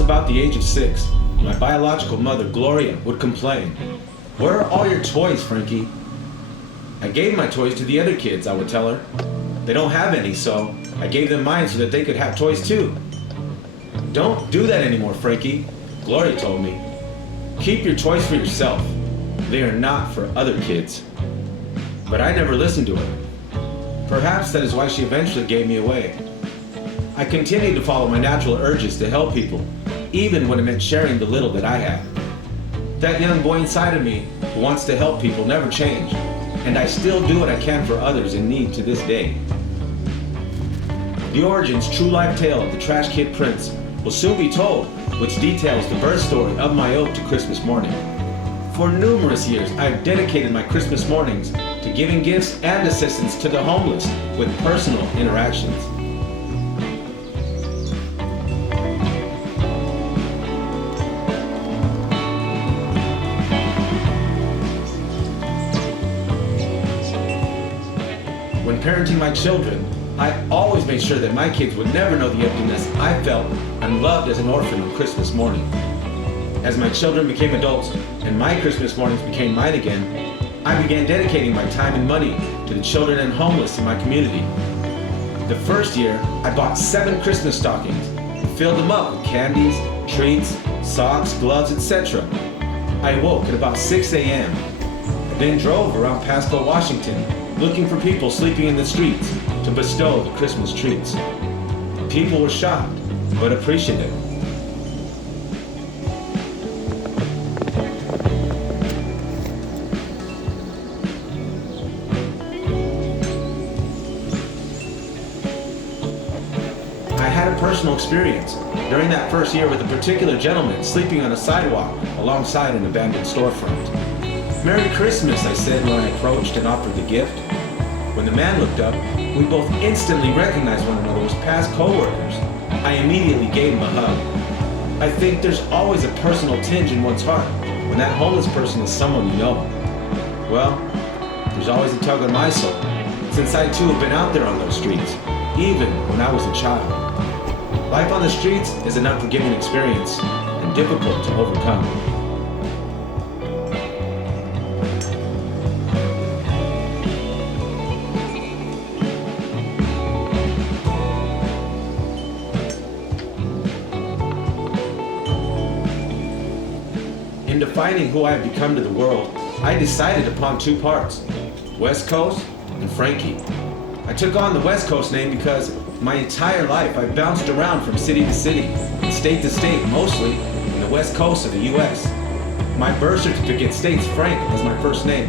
was about the age of 6, my biological mother, Gloria, would complain, "Where are all your toys, Frankie?" I gave my toys to the other kids, I would tell her. They don't have any, so I gave them mine so that they could have toys too. "Don't do that anymore, Frankie," Gloria told me. "Keep your toys for yourself. They are not for other kids." But I never listened to her. Perhaps that is why she eventually gave me away. I continued to follow my natural urges to help people, even when it meant sharing the little that I had. That young boy inside of me who wants to help people never changed, and I still do what I can for others in need to this day. The origins, true life tale of the Trash Kid Prince will soon be told, which details the birth story of my ode to Christmas morning. For numerous years, I've dedicated my Christmas mornings to giving gifts and assistance to the homeless with personal interactions. When parenting my children, I always made sure that my kids would never know the emptiness I felt unloved as an orphan on Christmas morning. As my children became adults and my Christmas mornings became mine again, I began dedicating my time and money to the children and homeless in my community. The first year, I bought 7 Christmas stockings and filled them up with candies, treats, socks, gloves, etc. I woke at about 6 a.m. I then drove around Pasco, Washington, looking for people sleeping in the streets to bestow the Christmas treats. People were shocked, but appreciative. I had a personal experience during that first year with a particular gentleman sleeping on a sidewalk alongside an abandoned storefront. "Merry Christmas," I said when I approached and offered the gift. When the man looked up, we both instantly recognized one another as past co-workers. I immediately gave him a hug. I think there's always a personal tinge in one's heart when that homeless person is someone you know. Well, there's always a tug on my soul, since I too have been out there on those streets, even when I was a child. Life on the streets is an unforgiving experience and difficult to overcome. In defining who I have become to the world, I decided upon 2 parts, West Coast and Frankie. I took on the West Coast name because my entire life I bounced around from city to city, and state to state, mostly in the West Coast of the US. My birth certificate states Frank as my first name,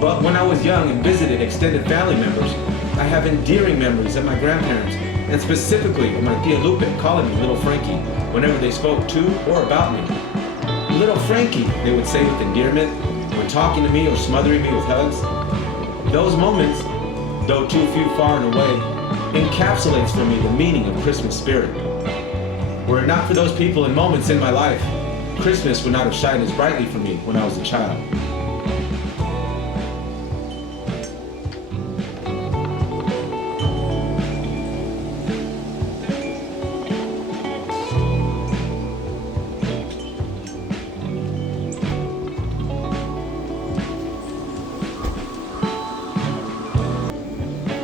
but when I was young and visited extended family members, I have endearing memories of my grandparents, and specifically of my Tia Lupe calling me Little Frankie whenever they spoke to or about me. "Little Frankie," they would say with endearment when talking to me or smothering me with hugs. Those moments, though too few far and away, encapsulates for me the meaning of Christmas spirit. Were it not for those people and moments in my life, Christmas would not have shined as brightly for me when I was a child.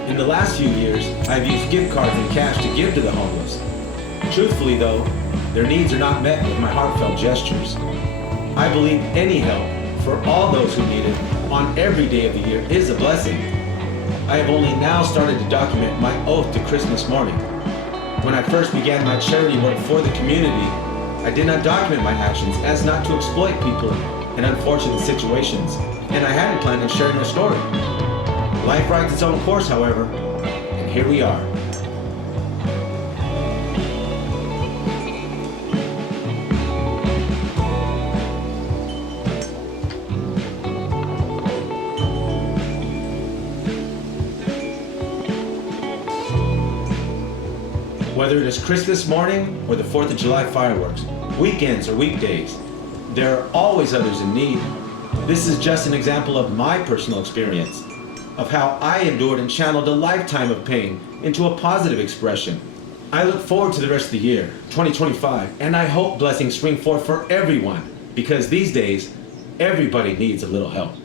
In the last few years, I've used gift cards and cash to give to the homeless. Truthfully though, their needs are not met with my heartfelt gestures. I believe any help for all those who need it on every day of the year is a blessing. I have only now started to document my oath to Christmas morning. When I first began my charity work for the community, I did not document my actions as not to exploit people in unfortunate situations, and I hadn't planned on sharing my story. Life rides its own course, however, and here we are. Whether it is Christmas morning or the 4th of July fireworks, weekends or weekdays, there are always others in need. This is just an example of my personal experience, of how I endured and channeled a lifetime of pain into a positive expression. I look forward to the rest of the year, 2025, and I hope blessings spring forth for everyone, because these days, everybody needs a little help.